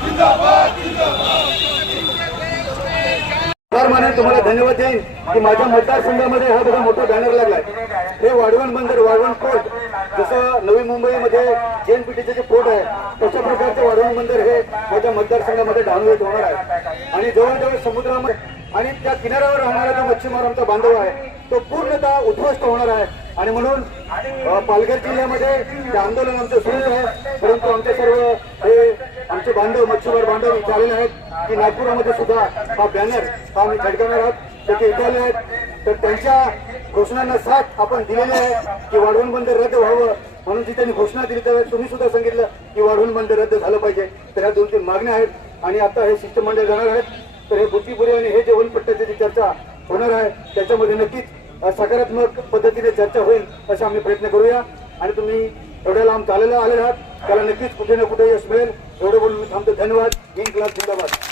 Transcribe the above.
Zindabad! Mane तुम्हाला धन्यवाद देईन की माझ्या मतदारसंघामध्ये हा बघा मोठा बॅनर लागलाय. हे वाढवण बंदर वाढवण पोर्ट जसं नवी मुंबईमध्ये जेएनपीटीचे जे पोर्ट आहे तशा प्रकारचं वाढवण बंदर हे माझ्या मतदारसंघामध्ये डाऊनवेट होणार आहे. आणि जवळजवळ समुद्रामध्ये आणि त्या किनाऱ्यावर राहणारा जो मच्छीमार आमचा बांधव आहे तो पूर्णतः उद्ध्वस्त होणार आहे. आणि म्हणून पालघर जिल्ह्यामध्ये ते आंदोलन आमचं सुरू आहे. परंतु आमचे सर्व बांधव मच्छीवर बांधव इथे आलेले आहेत. की नागपुरामध्ये सुद्धा हा बॅनर हा आम्ही झटकणार आहोत. तर ते इथे आले आहेत. तर त्यांच्या घोषणांना साथ आपण दिलेली आहे की वाढवण बंद रद्द व्हावं म्हणून जी त्यांनी घोषणा दिली तर तुम्ही सुद्धा सांगितलं की वाढवण बंद रद्द झालं पाहिजे. तर ह्या दोन तीन मागण्या आहेत. आणि आता हे शिष्टमंडळ जाणार आहेत. तर हे बुद्धिपुरी आणि हे जे वनपट्ट्याची जी चर्चा होणार आहे त्याच्यामध्ये नक्कीच सकारात्मक पद्धतीने चर्चा होईल असा आम्ही प्रयत्न करूया. आणि तुम्ही एवढ्या लांब चाललेला आले आहात. त्याला नक्कीच कुठे ना कुठे यश मिळेल. एवढं बोलून मी थांबतो. धन्यवाद. इन्क्लाब जिंदाबाद.